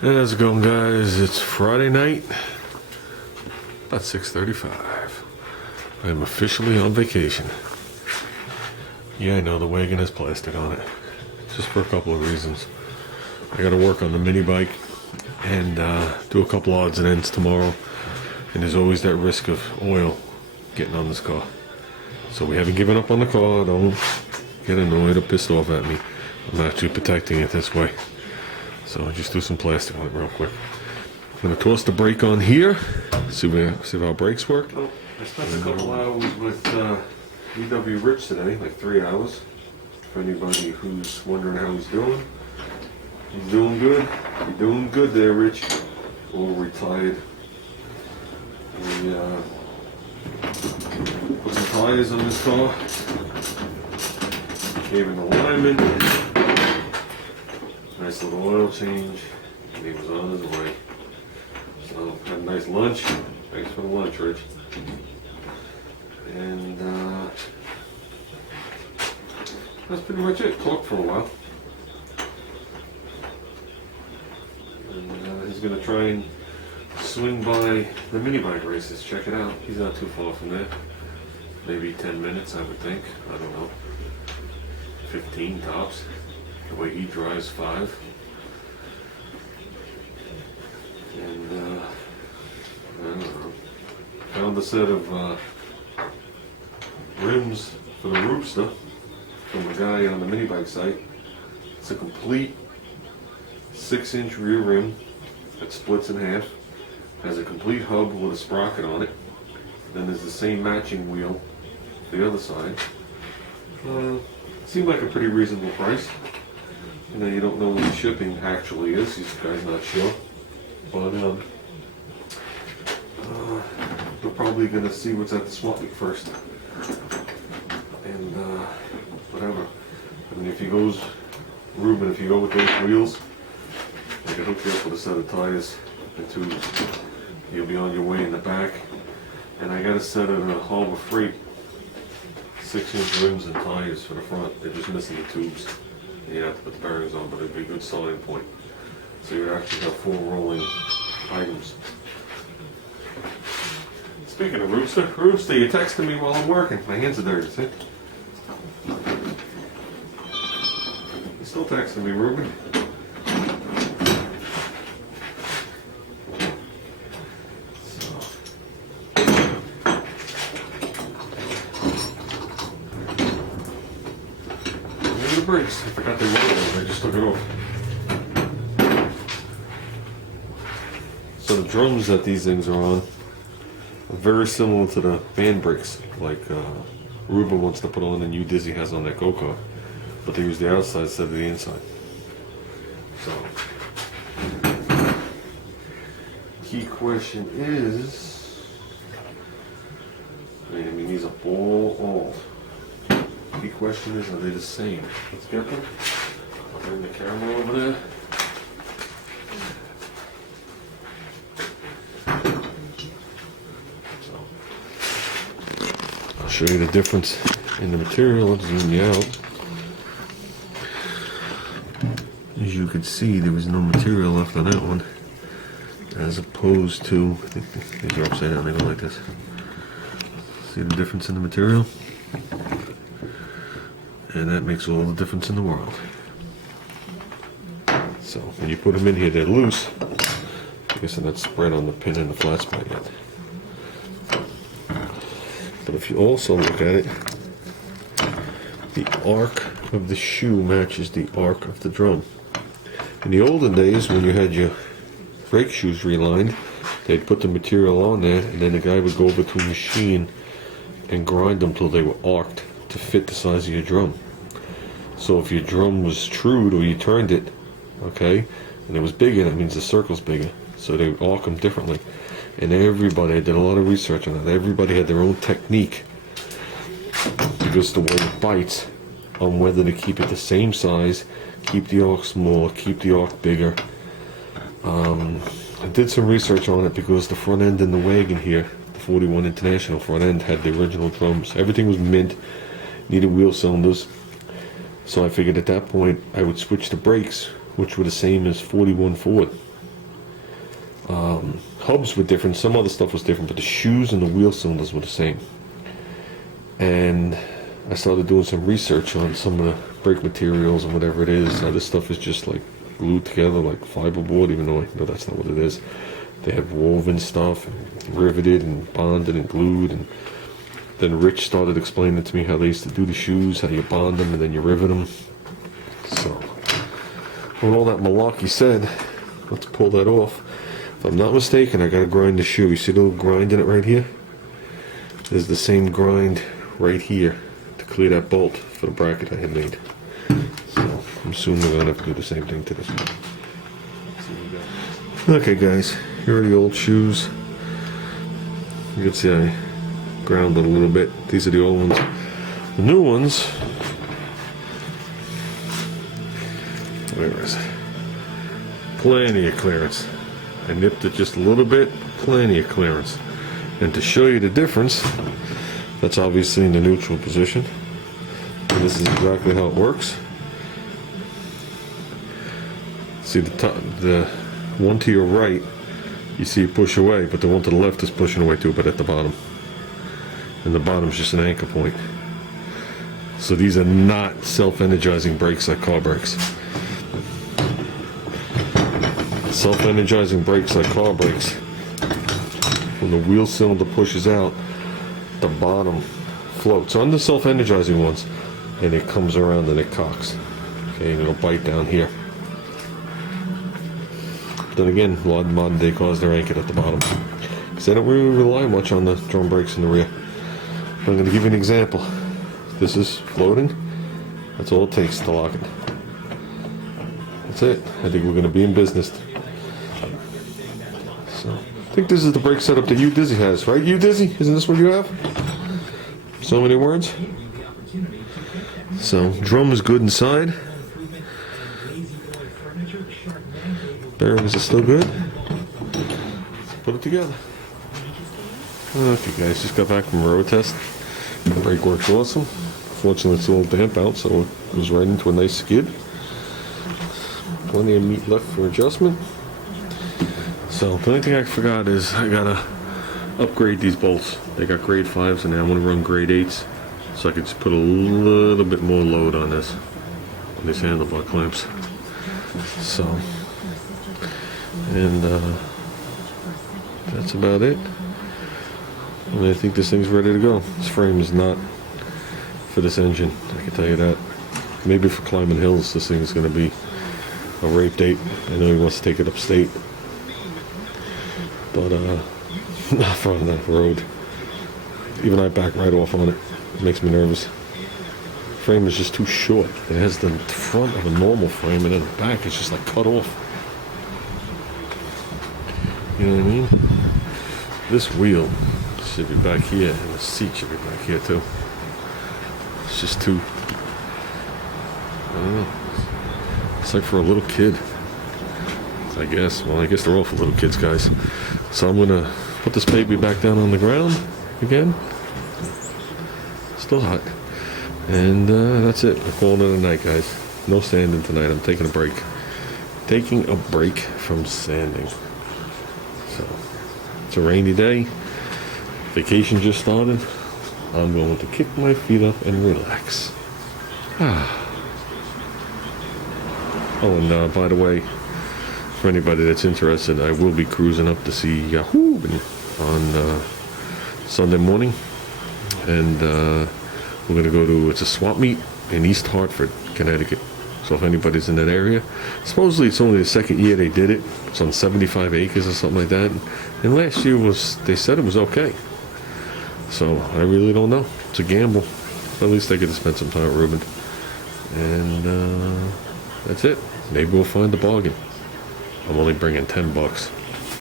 Hey, how's it going, guys? It's Friday night, about 6:35. I am officially on vacation. Yeah, I know the wagon has plastic on it, just for a couple of reasons. I got to work on the mini bike and do a couple odds and ends tomorrow, and there's always that risk of oil getting on this car. So we haven't given up on the car. Don't get annoyed or pissed off at me. I'm actually protecting it this way. So I just do some plastic on it real quick. I'm gonna toss the brake on here, see how our brakes work. Oh, I spent a couple hours with VW Rich today, like 3 hours. For anybody who's wondering how he's doing. He's doing good. You're doing good there, Rich. All retired. We put some tires on this car. Gave an alignment. Nice little oil change, and he was on his way. So, had a nice lunch. Thanks for the lunch, Rich. And that's pretty much it. Talked for a while. And he's gonna try and swing by the mini bike races. Check it out. He's not too far from there. Maybe 10 minutes, I would think. I don't know. 15 tops. The way he drives 5. And I don't know. Found a set of rims for the Roopster from a guy on the mini bike site. It's a complete 6-inch rear rim that splits in half. Has a complete hub with a sprocket on it. Then there's the same matching wheel for the other side. Seemed like a pretty reasonable price. You know, you don't know what the shipping actually is. These guys not sure, but we're probably gonna see what's at the swap meet first, and whatever. I mean, if he goes, Ruben, if you go with those wheels, I can hook you up with a set of tires and tubes. You'll be on your way in the back, and I got a set of the Harbor Freight 6-inch rims and tires for the front. They're just missing the tubes. You have to put the bearings on, but it'd be a good starting point. So you would actually have 4 rolling items. Speaking of Rooster, you're texting me while I'm working. My hands are dirty, see? You're still texting me, Ruben. Brakes. I forgot they were there. I just took it off. So the drums that these things are on are very similar to the band brakes, like Ruben wants to put on and Dizzy has on that go-kart, but they use the outside instead of the inside. So, key question is, I mean these are all off. Key question is, are they the same? Let's get them. I'll bring the camera over there. So, I'll show you the difference in the material. Let's zoom you out. As you can see, there was no material left on that one, as opposed to, I think these are upside down, they go like this. See the difference in the material? And that makes all the difference in the world. So when you put them in here, they're loose. I guess they're not spread on the pin and the flat spot yet. But if you also look at it, the arc of the shoe matches the arc of the drum. In the olden days, when you had your brake shoes relined, they'd put the material on there, and then the guy would go over to a machine and grind them till they were arced to fit the size of your drum. So if your drum was trued or you turned it, okay, and it was bigger, that means the circle's bigger. So they would arc them differently. And everybody, I did a lot of research on that. Everybody had their own technique, because the way it bites on whether to keep it the same size, keep the arc smaller, keep the arc bigger. I did some research on it because the front end in the Wagon here, the 41 International front end, had the original drums. Everything was mint, needed wheel cylinders. So I figured at that point I would switch to brakes, which were the same as 41 Ford. Hubs were different, some other stuff was different, but the shoes and the wheel cylinders were the same. And I started doing some research on some of the brake materials and whatever it is. Now this stuff is just like glued together like fiberboard, even though I know that's not what it is. They have woven stuff and riveted and bonded and glued. And then Rich started explaining to me how they used to do the shoes, how you bond them and then you rivet them. So with all that malarkey said, let's pull that off. If I'm not mistaken, I gotta grind the shoe. You see the little grind in it right here? There's the same grind right here to clear that bolt for the bracket I had made. So I'm assuming we're gonna have to do the same thing to this one. Okay guys, here are the old shoes. You can see I ground it a little bit. These are the old ones. The new ones, where is it? Plenty of clearance. I nipped it just a little bit, plenty of clearance. And to show you the difference, that's obviously in the neutral position. And this is exactly how it works. See the top, the one to your right, you see it push away, but the one to the left is pushing away too, but at the bottom. And the bottom is just an anchor point. So these are not self-energizing brakes like car brakes. Self-energizing brakes like car brakes, when the wheel cylinder pushes out, the bottom floats on the self-energizing ones, and it comes around and it cocks. Okay, and it'll bite down here. Then again, a lot of modern day cars, they're anchored at the bottom because they don't really rely much on the drum brakes in the rear. I'm going to give you an example. This is floating. That's all it takes to lock it. That's it. I think we're going to be in business. So, I think this is the brake setup that you Dizzy has, right? You Dizzy? Isn't this what you have? So many words. So, drum is good inside. Bearings are still good. Let's put it together. Okay guys, just got back from a road test. The brake works awesome. Fortunately it's a little damp out, so it goes right into a nice skid. Plenty of meat left for adjustment. So the only thing I forgot is I gotta upgrade these bolts. They got grade 5s and now I'm gonna run grade 8s. So I could just put a little bit more load on this, on these handlebar clamps. So, and that's about it. And I think this thing's ready to go. This frame is not for this engine, I can tell you that. Maybe for climbing hills, this thing is going to be a rape date. I know he wants to take it upstate, but not for on that road. Even I back right off on it. It makes me nervous. Frame is just too short. It has the front of a normal frame, and then the back is just like cut off. You know what I mean? This wheel should be back here, and the seat should be back here too. It's just too, I don't know. It's like for a little kid, I guess. Well, I guess they're all for little kids, guys. So I'm gonna put this baby back down on the ground again. Still hot. And that's it. We're calling it a night, guys. No sanding tonight. I'm taking a break. Taking a break from sanding. So, it's a rainy day. Vacation just started. I'm going to kick my feet up and relax. Oh, and by the way, for anybody that's interested, I will be cruising up to see Yahoo on Sunday morning. And we're going to go to, it's a swap meet in East Hartford, Connecticut. So if anybody's in that area, supposedly it's only the second year they did it. It's on 75 acres or something like that. And last year they said it was okay. So I really don't know. It's a gamble. At least I get to spend some time with Ruben. And that's it. Maybe we'll find a bargain. I'm only bringing $10.